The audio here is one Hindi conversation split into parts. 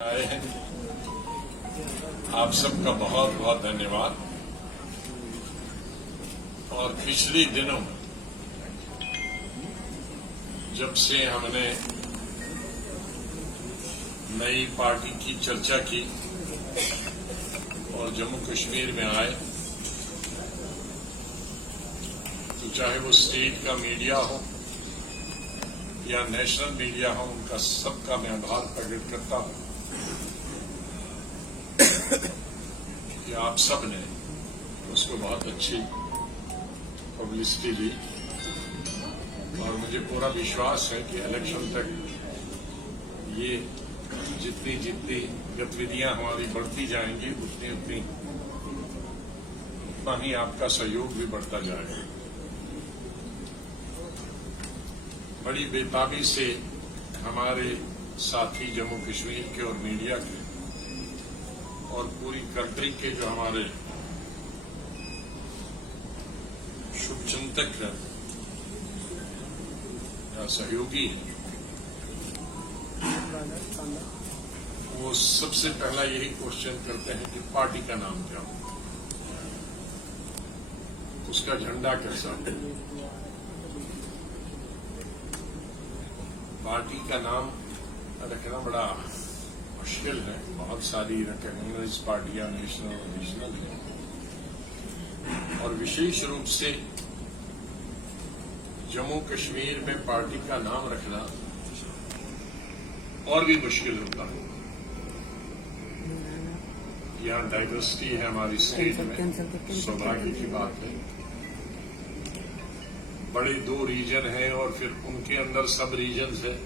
आए हैं। आप सबका बहुत बहुत धन्यवाद। और पिछले दिनों में जब से हमने नई पार्टी की चर्चा की और जम्मू कश्मीर में आए, तो चाहे वो स्टेट का मीडिया हो या नेशनल मीडिया हो, उनका सबका मैं आभार प्रकट करता हूं कि आप सब ने उसको बहुत अच्छी पब्लिसिटी दी। और मुझे पूरा विश्वास है कि इलेक्शन तक ये जितनी जितनी गतिविधियां हमारी बढ़ती जाएंगी, उतनी उतना ही आपका सहयोग भी बढ़ता जाएगा। बड़ी बेताबी से हमारे साथी जम्मू कश्मीर के और मीडिया के और पूरी कंट्री के जो हमारे शुभचिंतक हैं या सहयोगी हैं, वो सबसे पहला यही क्वेश्चन करते हैं कि पार्टी का नाम क्या हो, उसका झंडा कैसा हो। पार्टी का नाम रखना बड़ा मुश्किल है। बहुत सारी रिकॉग्नाइज पार्टियां नेशनल और रीजनल हैं, और विशेष रूप से जम्मू कश्मीर में पार्टी का नाम रखना और भी मुश्किल होता है। यहाँ डाइवर्सिटी है हमारी स्टेट में, सौभाग्य की बात है। बड़े दो रीजन हैं और फिर उनके अंदर सब रीजन्स हैं,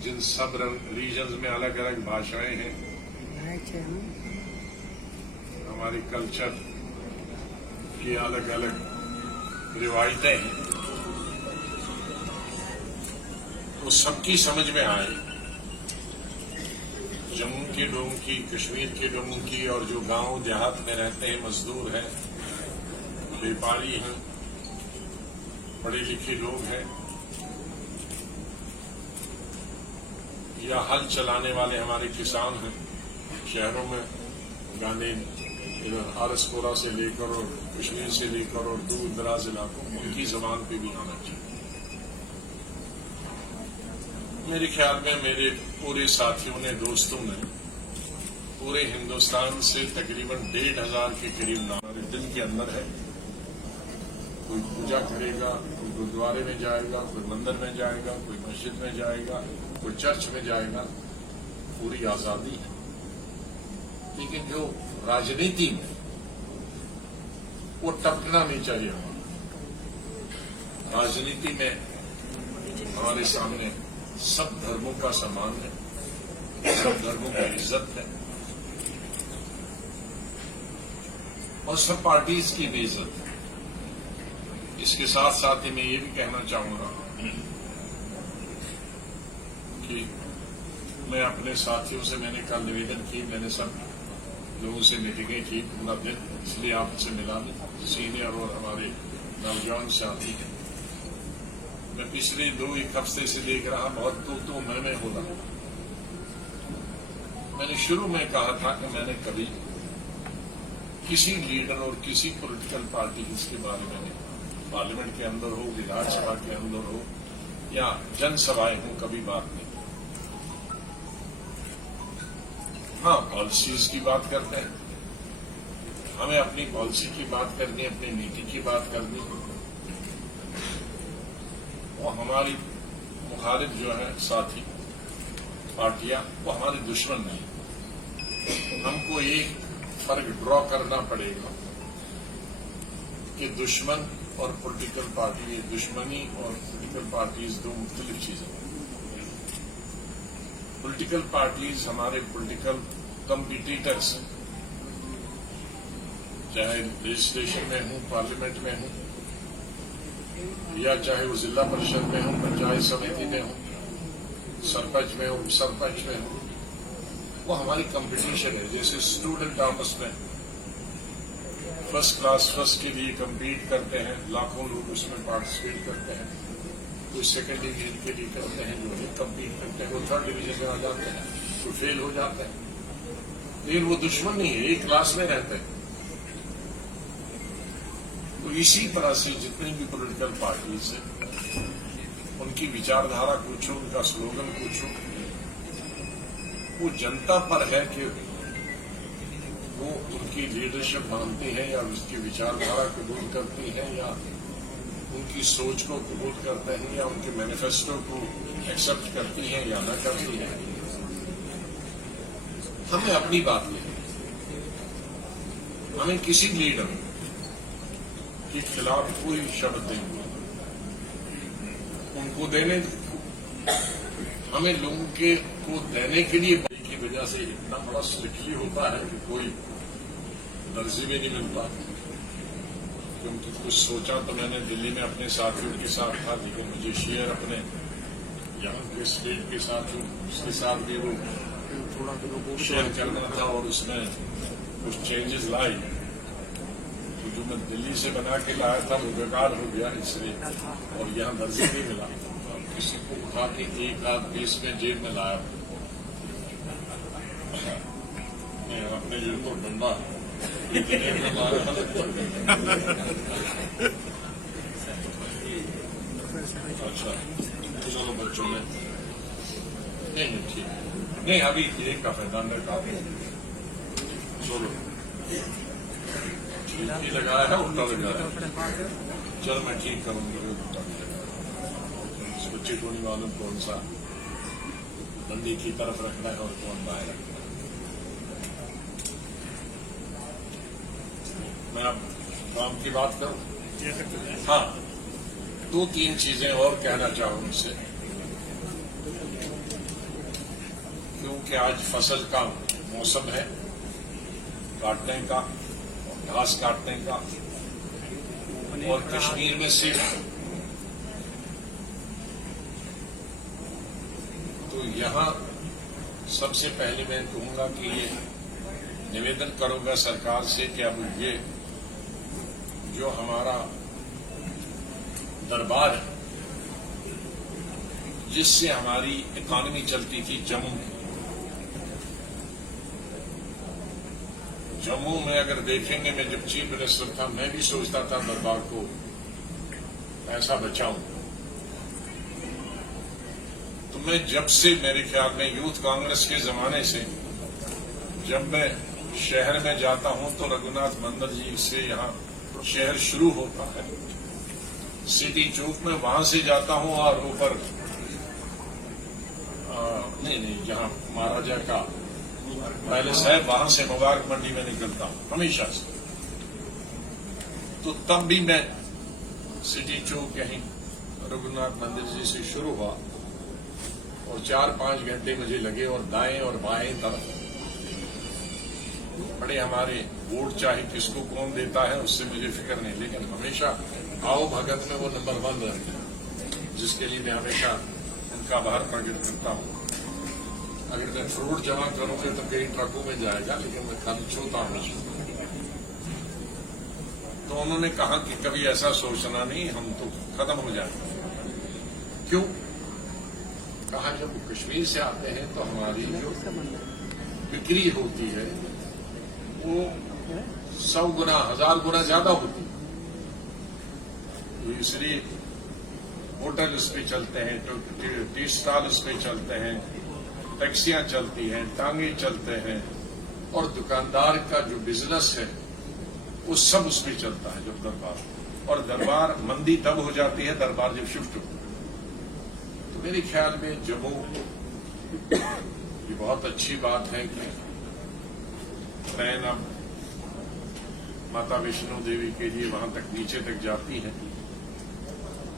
जिन सब रीजन्स में अलग अलग भाषाएं हैं, हमारी कल्चर की अलग अलग रिवायतें हैं। तो सबकी समझ में आए, जम्मू के लोगों की, कश्मीर के लोगों की, और जो गांव देहात में रहते हैं, मजदूर हैं, व्यापारी हैं, पढ़े लिखे लोग हैं, या हल चलाने वाले हमारे किसान हैं, शहरों में गांधी आरसपुरा से लेकर और कश्मीर से लेकर और दूर दराज इलाकों, उनकी जबान पे भी आना चाहिए। मेरे ख्याल में मेरे पूरे साथियों ने, दोस्तों ने पूरे हिंदुस्तान से तकरीबन 1,500 के करीब नाम हमारे दिल के अंदर है। कोई पूजा करेगा, कोई गुरुद्वारे में जाएगा, कोई मंदिर में जाएगा, कोई मस्जिद में जाएगा, कोई चर्च में जाएगा, पूरी आजादी है। लेकिन जो राजनीति में वो टपकना नहीं चाहिए। राजनीति में हमारे सामने सब धर्मों का सम्मान है, सब धर्मों की इज्जत है, और सब पार्टीज की भी इज्जत है। इसके साथ साथ ही मैं ये भी कहना चाहूंगा कि मैं अपने साथियों से, मैंने कल निवेदन की, मैंने सब लोगों से मीटिंगें की पूरा दिन, इसलिए आपसे मिला नहीं, सीनियर और हमारे नौजवान साथी हैं। मैं पिछले 2-1 हफ्ते से देख रहा, बहुत तो मैं हो रहा। मैंने शुरू में कहा था कि मैंने कभी किसी लीडर और किसी पॉलिटिकल पार्टी के बारे में नहीं, पार्लियामेंट के अंदर हो, विधानसभा के अंदर हो या जनसभाएं हो, कभी बात नहीं। हाँ, पॉलिसीज की बात करते हैं, हमें अपनी पॉलिसी की बात करनी, अपनी नीति की बात करनी। वो हमारी मुखालिफ जो है साथी पार्टियां, वो हमारे दुश्मन नहीं। हमको एक फर्क ड्रॉ करना पड़ेगा कि दुश्मन और पॉलिटिकल पार्टी, ये दुश्मनी और पॉलिटिकल पार्टीज दो मुख्तलिफ चीजें हैं। पॉलिटिकल पार्टीज हमारे पॉलिटिकल कम्पिटिटर्स हैं, चाहे लेजिस्लेशन में हूं, पार्लियामेंट में हूं, या चाहे वो जिला परिषद में हूं, पंचायत समिति में हूं, सरपंच में हूं, सरपंच में हूं। वो हमारी कंपटीशन है। जैसे स्टूडेंट आपस में फर्स्ट क्लास फर्स्ट के लिए कम्पीट करते हैं, लाखों लोग उसमें पार्टिसिपेट करते हैं, कोई सेकंड डिवीजन के लिए करते हैं, जो है कम्पीट करते हैं, वो थर्ड डिवीजन में आ जाते हैं, फेल हो जाते हैं। लेकिन वो दुश्मन नहीं है, एक क्लास में रहते हैं। तो इसी तरह से जितनी भी पॉलिटिकल पार्टीज है, उनकी विचारधारा पूछो, उनका स्लोगन पूछो, वो जनता पर है कि वो उनकी लीडरशिप मानती है या उसकी विचारधारा कबूल करती है, या उनकी सोच को कबूल करते हैं, या उनके मैनिफेस्टो को एक्सेप्ट करती है या न करती है। हमें अपनी बात ले, हमें किसी लीडर के खिलाफ कोई शब्द नहीं, उनको देने, हमें लोगों के को देने के लिए की वजह से इतना बड़ा स्ट्रिक्टली होता है कि कोई दर्जी भी नहीं मिलता। क्योंकि कुछ सोचा तो मैंने दिल्ली में अपने साथियों के साथ था, लेकिन मुझे शेयर अपने यहाँ के स्टेट के साथियों उसके साथ भी वो शेयर करना था, और उसमें कुछ चेंजेस लाई। तो जो मैं दिल्ली से बना के लाया था वो बेकार हो गया इसलिए, और यहाँ दर्जी नहीं मिला। तो किसी को उठा के एक आध पीस में जेब में लाया, अपने जेब को डंडा अच्छा, चलो बच्चों में नहीं ठीक नहीं, अभी एक का फायदा का चलो ठीक लगाया है, उल्टा लगाया है। चलो मैं ठीक करूंगा, उल्टा भी लगाया। इस बच्चे को नहीं मालूम कौन सा बंदी की तरफ रखना है और कौन बाहर रखना है। मैं अब काम की बात करूं? हाँ, दो तीन चीजें और कहना चाहूं इससे, क्योंकि आज फसल का मौसम है, काटने का, घास काटने का, और कश्मीर में सिर्फ तो यहां सबसे पहले मैं कहूंगा कि ये निवेदन करूंगा सरकार से कि अब ये जो हमारा दरबार है, जिससे हमारी इकॉनमी चलती थी, जम्मू में अगर देखेंगे, मैं जब चीफ मिनिस्टर था मैं भी सोचता था दरबार को ऐसा बचाऊं। तो मैं जब से, मेरे ख्याल में यूथ कांग्रेस के जमाने से, जब मैं शहर में जाता हूं तो रघुनाथ मंदिर जी से यहाँ शहर शुरू होता है, सिटी चौक में वहां से जाता हूं, और ऊपर नहीं जहां महाराजा का पैलेस है वहां से मुबारक मंडी में निकलता हूं हमेशा से। तो तब भी मैं सिटी चौक यहीं रघुनाथ मंदिर जी से शुरू हुआ, और 4-5 घंटे मुझे लगे, और दाएं और बाएं तरफ बड़े हमारे वोट चाहे किसको कौन देता है उससे मुझे फिक्र नहीं, लेकिन हमेशा आओ भगत में वो नंबर 1 रहते हैं, जिसके लिए मैं हमेशा उनका आभार प्रकट करता हूं। अगर मैं फ्रूट जमा करूंगा तो कई ट्रकों में जाएगा, लेकिन मैं खाली छूता हूं। तो उन्होंने कहा कि कभी ऐसा सोचना नहीं, हम तो खत्म हो जाएंगे। क्यों? कहा जब कश्मीर से आते हैं तो हमारी जो बिक्री होती है वो 100 गुना 1000 गुना ज्यादा होती है। तो इसलिए होटल उस पे चलते हैं, टी स्टॉल उस पे चलते हैं, टैक्सियां चलती हैं, टांगे चलते हैं, और दुकानदार का जो बिजनेस है वो सब उस पे चलता है जब दरबार। और दरबार मंदी तब हो जाती है दरबार जब शिफ्ट हो। तो मेरे ख्याल में जम्मू ये बहुत अच्छी बात है कि ट्रेन अब माता वैष्णो देवी के लिए वहां तक नीचे तक जाती है।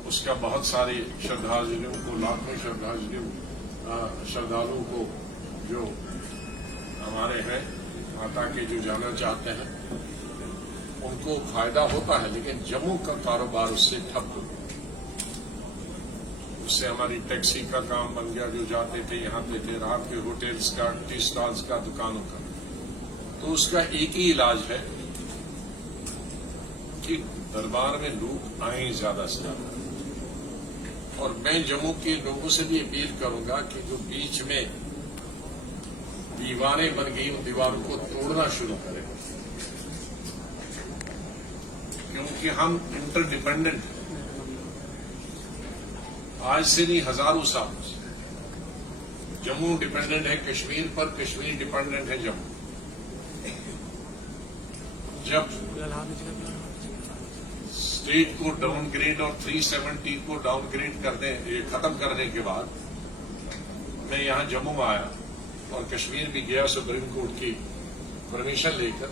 उसका बहुत सारे श्रद्धालुओं को, लाखों श्रद्धालुओं को जो हमारे हैं माता के जो जाना चाहते हैं उनको फायदा होता है, लेकिन जम्मू का कारोबार उससे ठप हो गया। उससे हमारी टैक्सी का काम बन गया, जो जाते थे यहाँ पे थे, रात के होटल्स का, टी स्टॉल्स का, दुकानों का। तो उसका एक ही इलाज है कि दरबार में लोग आए ज्यादा से ज्यादा। और मैं जम्मू के लोगों से भी अपील करूंगा कि जो बीच में दीवाने बन गई उन दीवारों को तोड़ना शुरू करें, क्योंकि हम इंटरडिपेंडेंट हैं। आज से नहीं, हजारों सालों से। जम्मू डिपेंडेंट है कश्मीर पर, कश्मीर डिपेंडेंट है जम्मू। जब स्टेट को डाउनग्रेड और 370 को डाउनग्रेड खत्म करने के बाद मैं यहां जम्मू आया और कश्मीर भी गया सुप्रीम कोर्ट की परमिशन लेकर।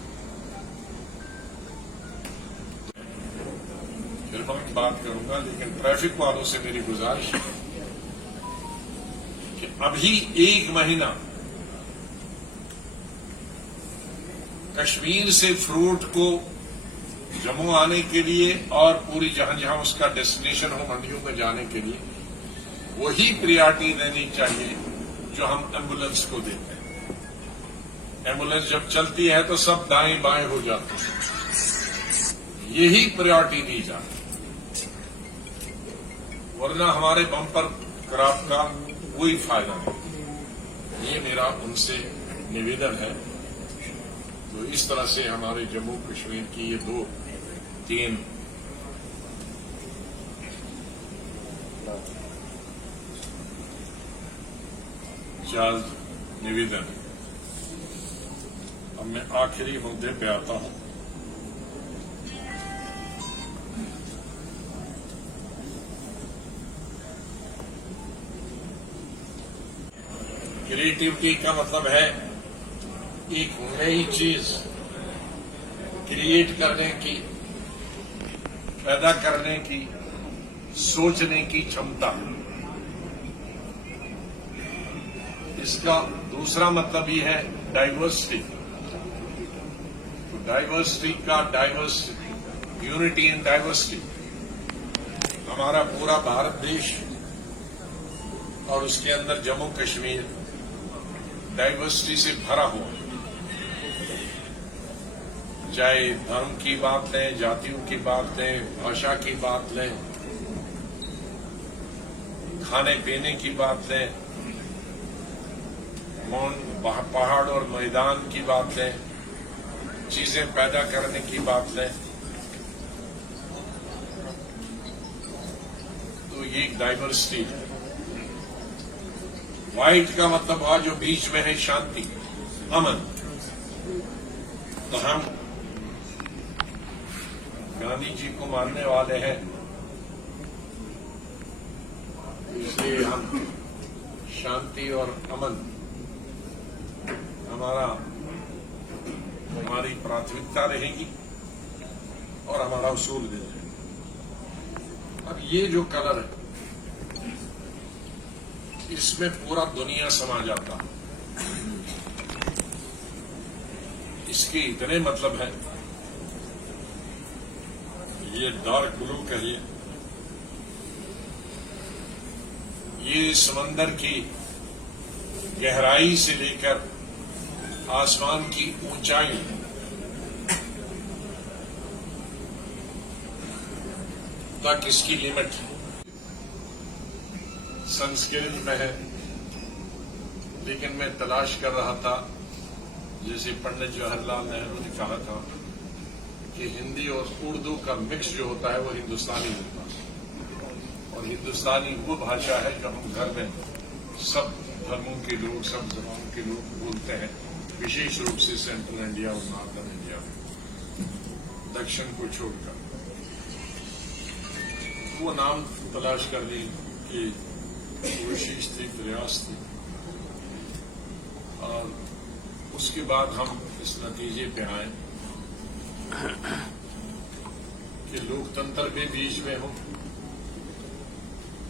फिर मैं बात करूंगा, लेकिन ट्रैफिक वालों से मेरी गुजारिश है कि अभी 1 महीना कश्मीर से फ्रूट को जम्मू आने के लिए और पूरी जहां जहां उसका डेस्टिनेशन हो मंडियों में जाने के लिए वही प्रियॉरिटी देनी चाहिए जो हम एम्बुलेंस को देते हैं। एम्बुलेंस जब चलती है तो सब दाएं बाएं हो जाते हैं, यही प्रायोरिटी दी जाती, वरना हमारे बम्पर क्रॉप का कोई फायदा नहीं। ये मेरा उनसे निवेदन है। तो इस तरह से हमारे जम्मू कश्मीर की ये 2-3 चार निवेदन है। अब मैं आखिरी मुद्दे पे आता हूं। क्रिएटिविटी का मतलब है एक नई चीज क्रिएट करने की, पैदा करने की, सोचने की क्षमता। इसका दूसरा मतलब ये है डाइवर्सिटी। तो डाइवर्सिटी का यूनिटी इन डाइवर्सिटी। हमारा पूरा भारत देश और उसके अंदर जम्मू कश्मीर डाइवर्सिटी से भरा हुआ है। चाहे धर्म की बात लें, जातियों की बात लें, भाषा की बात लें, खाने पीने की बात लें, पहाड़ और मैदान की बात लें, चीजें पैदा करने की बात लें, तो ये एक डाइवर्सिटी है। व्हाइट का मतलब हुआ जो बीच में है शांति, अमन। तो हम गांधी जी को मानने वाले हैं, इसलिए हम शांति और अमन हमारी प्राथमिकता रहेगी और हमारा उसूल भी रहेगा। अब ये जो कलर है इसमें पूरा दुनिया समा जाता है। इसके इतने मतलब है, ये डार्क ब्लू कहिए, ये समंदर की गहराई से लेकर आसमान की ऊंचाई तक इसकी लिमिट है। संस्कृत में है, लेकिन मैं तलाश कर रहा था, जैसे पंडित जवाहरलाल नेहरू ने कहा था कि हिंदी और उर्दू का मिक्स जो होता है वो हिंदुस्तानी होता है। और हिंदुस्तानी वो भाषा है जो हम घर में सब धर्मों के लोग, सब जबानों के लोग बोलते हैं, विशेष रूप से सेंट्रल इंडिया और नॉर्दर्न इंडिया में, दक्षिण को छोड़कर। वो नाम तलाश करने की कोशिश थी, प्रयास थी, और उसके बाद हम इस नतीजे पे आए कि लोकतंत्र भी बीच में हो,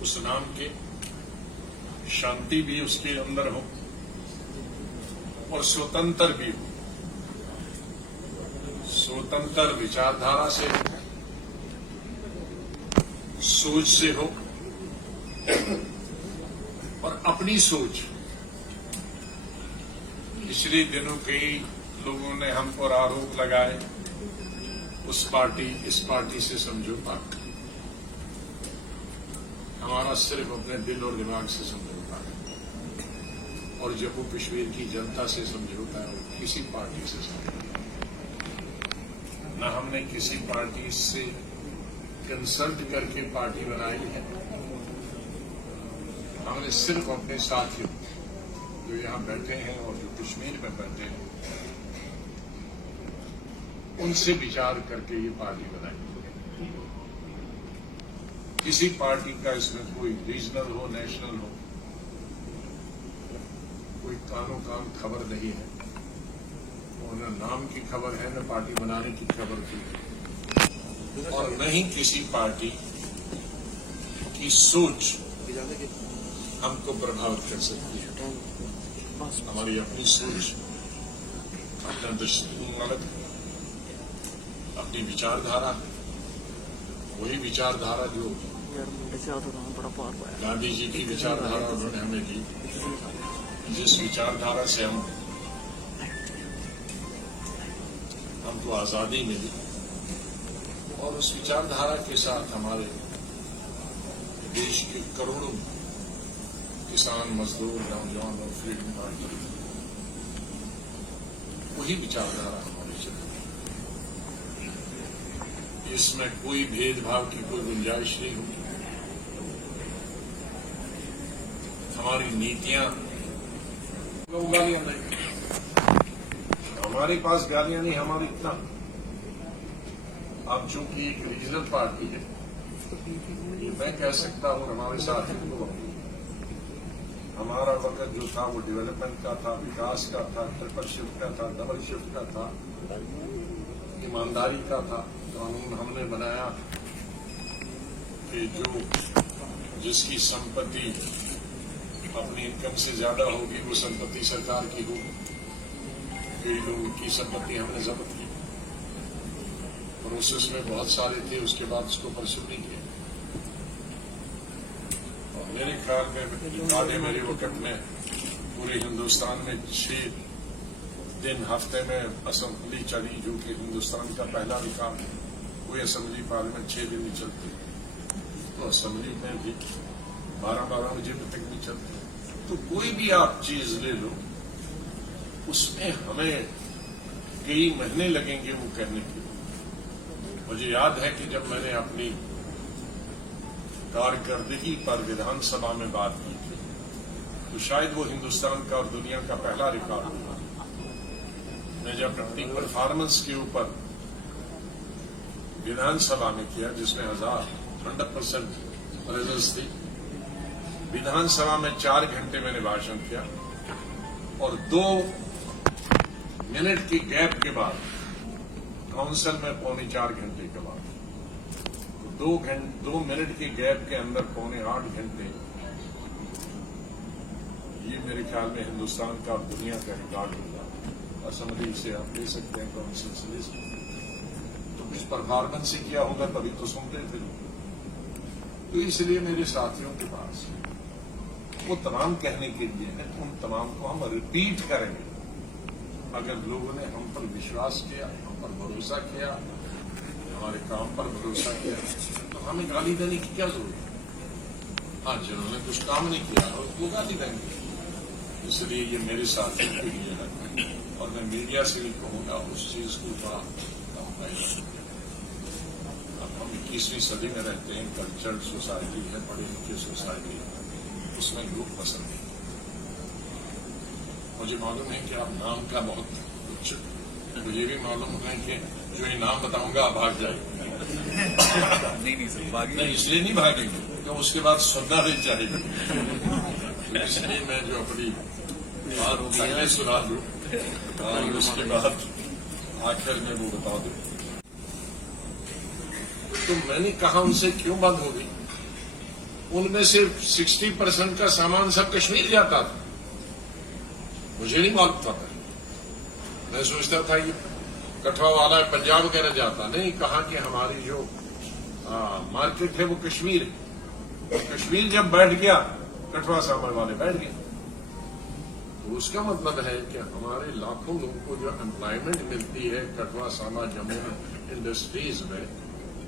उस नाम के, शांति भी उसके अंदर हो और स्वतंत्र भी हो। स्वतंत्र विचारधारा से हो, सोच से हो और अपनी सोच। पिछले दिनों कई लोगों ने हम पर आरोप लगाए उस पार्टी इस पार्टी से समझौता, हमारा सिर्फ अपने दिल और दिमाग से समझौता है। और जम्मू कश्मीर की जनता से समझौता है, और किसी पार्टी से समझौता न हमने किसी पार्टी से कंसल्ट करके पार्टी बनाई है। हमने सिर्फ अपने साथियों जो यहां बैठे हैं और जो कश्मीर में बैठे हैं उनसे विचार करके ये पार्टी बनाई। किसी पार्टी का इसमें कोई रीजनल हो, नेशनल हो, कोई कानो खबर नहीं है, और न नाम की खबर है, न पार्टी बनाने की खबर थी, और न ही किसी पार्टी की सोच हमको प्रभावित कर सकती है। हमारी अपनी सोच, अपना दृष्टिकोण, अपनी विचारधारा, वही विचारधारा जो गांधी जी की विचारधारा उन्होंने हमें दी, जिस विचारधारा से हमको आजादी मिली, और उस विचारधारा के साथ हमारे देश के करोड़ों किसान, मजदूर, नौजवान और फ्रीडम पार्टी, वही विचारधारा हमारी चली। इसमें कोई भेदभाव की कोई गुंजाइश नहीं होगी। हमारी नीतियां गालियां नहीं, हमारे पास गालियां नहीं, हमारी इतना, अब चूंकि एक रीजनल पार्टी है, मैं कह सकता हूं हमारे साथ हमारा वक्त जो था वो डेवलपमेंट का था, विकास का था, ट्रिपल शिफ्ट का था, डबल शिफ्ट का था, ईमानदारी का था। कानून हमने बनाया कि जिसकी संपत्ति अपनी इनकम से ज्यादा होगी वो संपत्ति सरकार की होगी। कई लोगों की संपत्ति हमने जब्त की, प्रोसेस में बहुत सारे थे, उसके बाद उसको परसू नहीं किया। और मेरे ख्याल में रिकॉर्ड है मेरे वक्त में पूरे हिंदुस्तान में 6 दिन हफ्ते में असेंबली चली, जो कि हिंदुस्तान का पहला रिकॉर्ड है। कोई असेंबली पार्लियामेंट 6 दिन नहीं चलती, तो असेंबली में भी 12-12 बजे तक नहीं चलती। तो कोई भी आप चीज ले लो, उसमें हमें कई महीने लगेंगे वो करने के लिए। मुझे याद है कि जब मैंने अपनी कारकर्दगी पर विधानसभा में बात की थी, तो शायद वो हिंदुस्तान का और दुनिया का पहला रिकॉर्ड हुआ। मैं जब अपनी परफॉर्मेंस के ऊपर विधानसभा में किया, जिसमें 100% रिजल्ट थी, विधानसभा में 4 घंटे मैंने भाषण किया, और 2 मिनट की गैप के बाद काउंसिल में 3.25 घंटे के बाद 2 मिनट की गैप के अंदर 7.25 घंटे, ये मेरे ख्याल में हिंदुस्तान का और दुनिया का रिकॉर्ड होगा। असेंबली से आप ले सकते हैं, काउंसिल से ले सकते हैं। तो कुछ परफॉर्मेंस से किया होगा तभी तो सुनते थे। तो इसलिए मेरे साथियों के पास वो तमाम कहने के लिए है, उन तमाम को हम रिपीट करेंगे। अगर लोगों ने हम पर विश्वास किया, हम पर भरोसा किया, हमारे काम पर भरोसा किया, तो हमें गाली देने की क्या जरूरत है। हाँ, जिन्होंने कुछ काम नहीं किया वो गाली देंगे। इसलिए ये मेरे साथियों के लिए है, और मैं मीडिया से भी कहूंगा उस चीज को थोड़ा कम करें। अब हम 21वीं सदी में रहते हैं, कल्चर्ड सोसाइटी है, पढ़ी लिखी सोसाइटी है, उसमें लोग पसंद नहीं। मुझे मालूम है कि आप नाम का बहुत कुछ, मुझे भी मालूम है कि जो ये नाम बताऊंगा आप भाग जाएंगे। नहीं, इसलिए नहीं भागेंगे तो उसके बाद सुनना नहीं चाहिए। इसलिए मैं जो अपनी बात पहले सुना दूं और उसके बाद आखिर में वो बता दूं। तो मैंने कहा उनसे क्यों बंद हो गई। उनमें सिर्फ 60% का सामान सब कश्मीर जाता था। मुझे नहीं मालूम था। मैं सोचता था ये कठवा वाला पंजाब वगैरह जाता, नहीं, कहा कि हमारी जो मार्केट है वो कश्मीर है। कश्मीर जब बैठ गया, कठवा सामान वाले बैठ गए। तो उसका मतलब है कि हमारे लाखों लोगों को जो एम्प्लॉयमेंट मिलती है कठवा सामा जम्मू इंडस्ट्रीज में,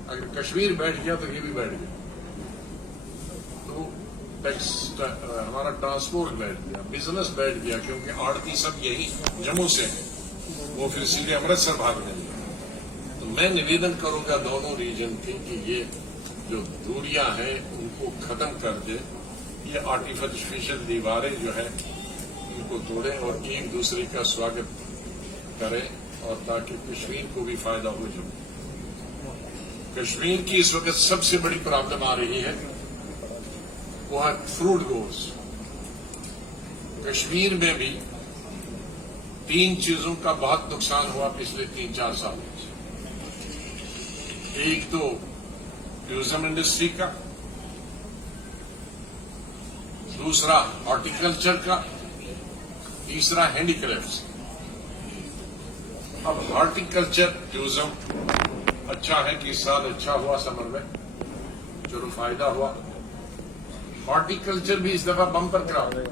अगर कश्मीर बैठ गया तो ये भी बैठ गया। तो टैक्स हमारा ट्रांसपोर्ट बैठ गया, बिजनेस बैठ गया, क्योंकि आड़ती सब यही जम्मू से है, वो फिर सीधे अमृतसर भागने लगे। तो मैं निवेदन करूंगा दोनों रीजन के कि ये जो दूरियां हैं उनको खत्म कर दे, ये आर्टिफिशियल दीवारें जो है इनको तोड़ें और एक दूसरे का स्वागत करें, और ताकि कश्मीर को भी फायदा हो जाए। कश्मीर की इस वक्त सबसे बड़ी प्रॉब्लम आ रही है वो है फ्रूट गोर्स। कश्मीर में भी 3 चीजों का बहुत नुकसान हुआ पिछले 3-4 सालों से। एक तो टूरिज्म इंडस्ट्री का, दूसरा हॉर्टिकल्चर का, तीसरा हैंडीक्राफ्ट्स। अब हॉर्टिकल्चर टूरिज्म अच्छा है कि इस साल अच्छा हुआ समर में, चलो फायदा हुआ। हॉर्टिकल्चर भी इस दफा बम्पर क्रॉप है,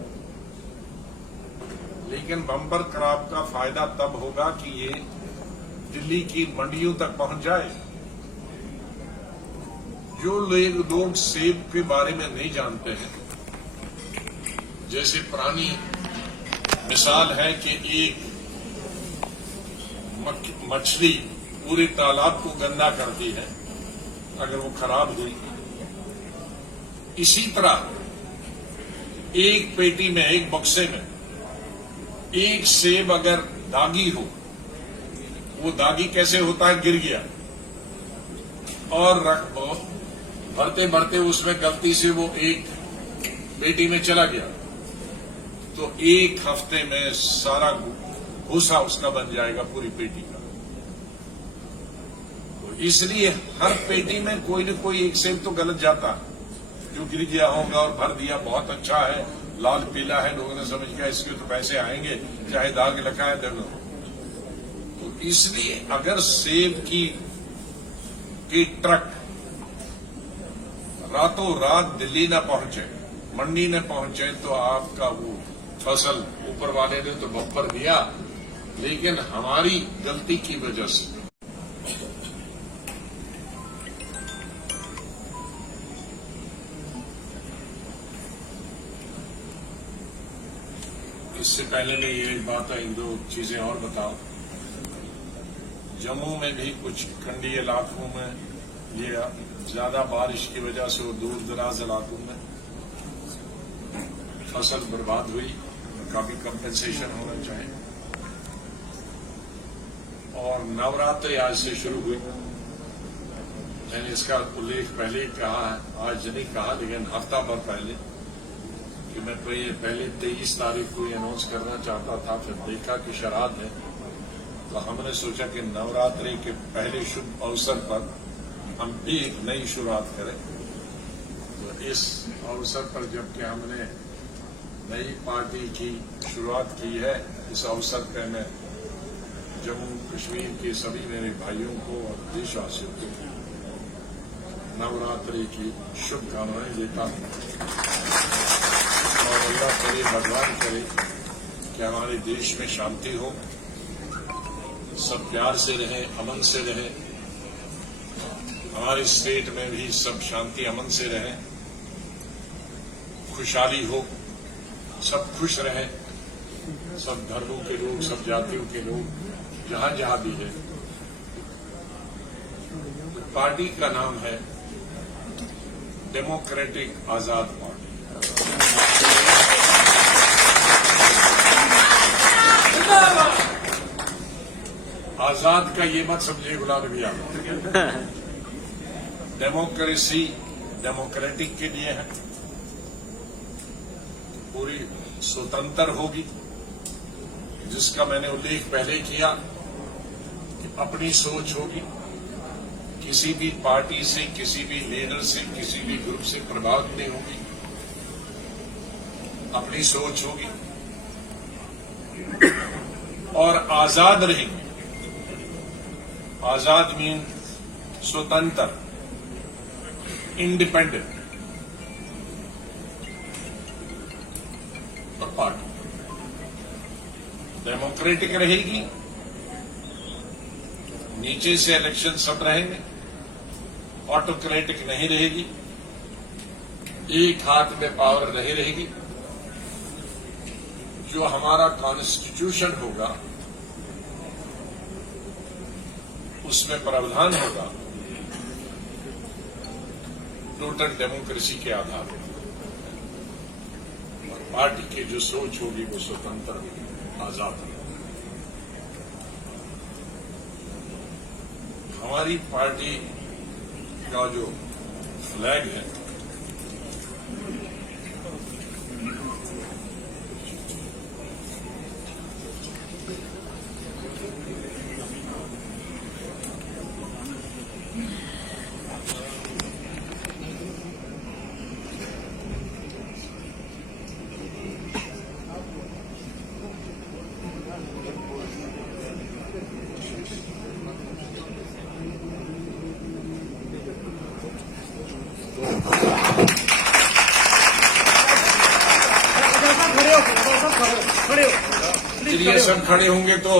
लेकिन बम्पर क्रॉप का फायदा तब होगा कि ये दिल्ली की मंडियों तक पहुंच जाए। जो लोग सेब के बारे में नहीं जानते हैं, जैसे पुरानी मिसाल है कि एक मछली पूरे तालाब को गंदा करती है अगर वो खराब हुई, इसी तरह एक पेटी में, एक बक्से में एक सेब अगर दागी हो, वो दागी कैसे होता है, गिर गया और भरते भरते उसमें गलती से वो एक पेटी में चला गया, तो एक हफ्ते में सारा भूसा उसका बन जाएगा पूरी पेटी का। तो इसलिए हर पेटी में कोई न कोई एक सेब तो गलत जाता है, जो गिर गया होगा और भर दिया बहुत अच्छा है, लाल पीला है, लोगों ने समझ गया इसके तो पैसे आएंगे, चाहे दाग लिखा है दोनों। तो इसलिए अगर सेब की ट्रक रातों रात दिल्ली न पहुंचे, मंडी न पहुंचे, तो आपका वो फसल ऊपर वाले ने तो बम्पर दिया, लेकिन हमारी गलती की वजह से इससे पहले मैं ये बात है, इन 2 चीजें और बताओ। जम्मू में भी कुछ खंडी इलाकों में ये ज्यादा बारिश की वजह से वो दूर दराज इलाकों में फसल बर्बाद हुई, उनका भी कंपेंसेशन होना चाहिए। और नवरात्रि आज से शुरू हुई, मैंने इसका उल्लेख पहले ही कहा है, आज नहीं कहा लेकिन हफ्ता भर पहले, कि मैं तो ये पहले 23 तारीख को अनाउंस करना चाहता था, फिर देखा कि शराध है, तो हमने सोचा कि नवरात्रि के पहले शुभ अवसर पर हम भी एक नई शुरुआत करें। तो इस अवसर पर जबकि हमने नई पार्टी की शुरुआत की है, इस अवसर पर मैं जम्मू कश्मीर के सभी मेरे भाइयों को और देशवासियों को नवरात्रि की शुभकामनाएं देता हूं, और अल्लाह करे, भगवान करे कि हमारे देश में शांति हो, सब प्यार से रहे, अमन से रहे, हमारे स्टेट में भी सब शांति अमन से रहे, खुशहाली हो, सब खुश रहे, सब धर्मों के लोग, सब जातियों के लोग, जहां जहां भी है। पार्टी का नाम है डेमोक्रेटिक आजाद पार्टी। आजाद का ये मत समझिए गुलाम नबी आजाद, डेमोक्रेसी डेमोक्रेटिक के लिए है, पूरी स्वतंत्र होगी, जिसका मैंने उल्लेख पहले किया कि अपनी सोच होगी, किसी भी पार्टी से, किसी भी लीडर से, किसी भी ग्रुप से प्रभावित नहीं होगी, अपनी सोच होगी और आजाद रहेंगे। आजाद मीन स्वतंत्र, इंडिपेंडेंट। और पार्टी डेमोक्रेटिक रहेगी, नीचे से इलेक्शन सब रहेंगे, ऑटोक्रेटिक नहीं रहेगी, एक हाथ में पावर नहीं रहेगी। जो हमारा कॉन्स्टिट्यूशन होगा उसमें प्रावधान होगा टोटल डेमोक्रेसी के आधार पर, और पार्टी की जो सोच होगी वो स्वतंत्र आजाद होगी। हमारी पार्टी का जो फ्लैग है ये सब खड़े होंगे तो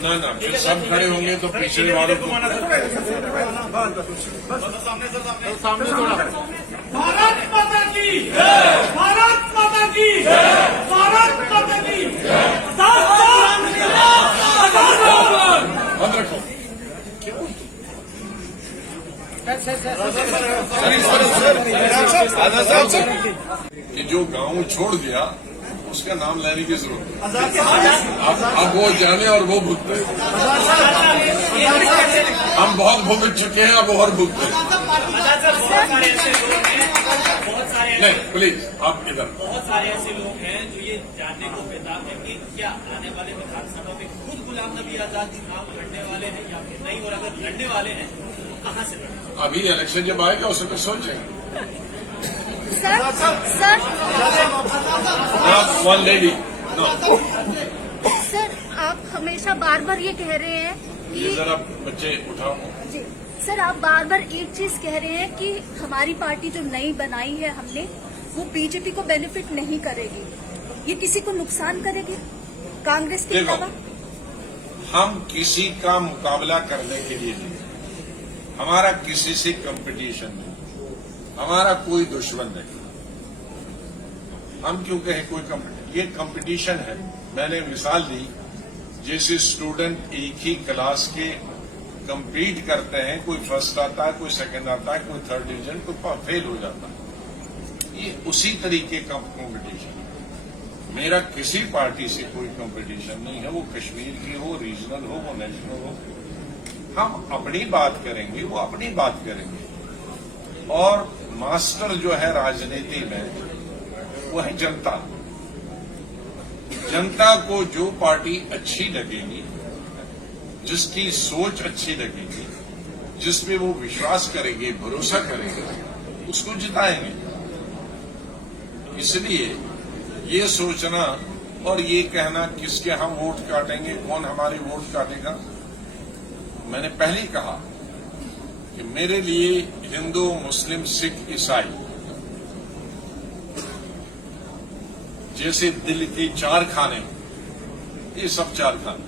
ना फिर सब खड़े होंगे तो पिछले वालों को सामने थोड़ा। भारत माता की भारत माता की भारत माता की बंद रखो। कि जो गांव छोड़ दिया उसका नाम लेने की जरूरत है। अब वो जाने और वो भुगते। हम बहुत भुगत चुके हैं, अब और भुगते। नहीं प्लीज आप इधर। बहुत सारे ऐसे लोग हैं जो ये जानने को बेताब है कि क्या आने वाले विधानसभा में खुद गुलाम नबी आजाद चुनाव लड़ने वाले हैं या फिर नहीं, और अगर लड़ने वाले हैं तो कहां से लड़ेंगे? अभी इलेक्शन जब आएगा उसमें सोचेंगे। सर वन लेडी सर, आप हमेशा बार बार ये कह रहे हैं ये कि जरा बच्चे उठाओ। जी सर, आप बार बार एक चीज कह रहे हैं कि हमारी पार्टी जो नई बनाई है हमने, वो बीजेपी को बेनिफिट नहीं करेगी, ये किसी को नुकसान करेगी कांग्रेस के देखो, अलावा? हम किसी का मुकाबला करने के लिए नहीं, हमारा किसी से कंपटीशन नहीं, हमारा कोई दुश्मन नहीं। हम क्यों कहें कोई ये कंपटीशन है। मैंने मिसाल दी, जैसे स्टूडेंट एक ही क्लास के compete करते हैं, कोई फर्स्ट आता है, कोई सेकंड आता है, कोई थर्ड डिवीजन, कोई फेल हो जाता है। ये उसी तरीके का कंपटीशन है। मेरा किसी पार्टी से कोई कंपटीशन नहीं है, वो कश्मीर की हो, रीजनल हो, वो नेशनल हो। हम अपनी बात करेंगे, वो अपनी बात करेंगे। और मास्टर जो है राजनीति में वो है जनता। जनता को जो पार्टी अच्छी लगेगी, जिसकी सोच अच्छी लगेगी, जिसमें वो विश्वास करेंगे, भरोसा करेंगे, उसको जिताएंगे। इसलिए ये सोचना और ये कहना किसके हम वोट काटेंगे, कौन हमारे वोट काटेगा, मैंने पहले ही कहा कि मेरे लिए हिंदू, मुस्लिम, सिख, ईसाई जैसे दिल के चार खाने, ये सब चार खाने।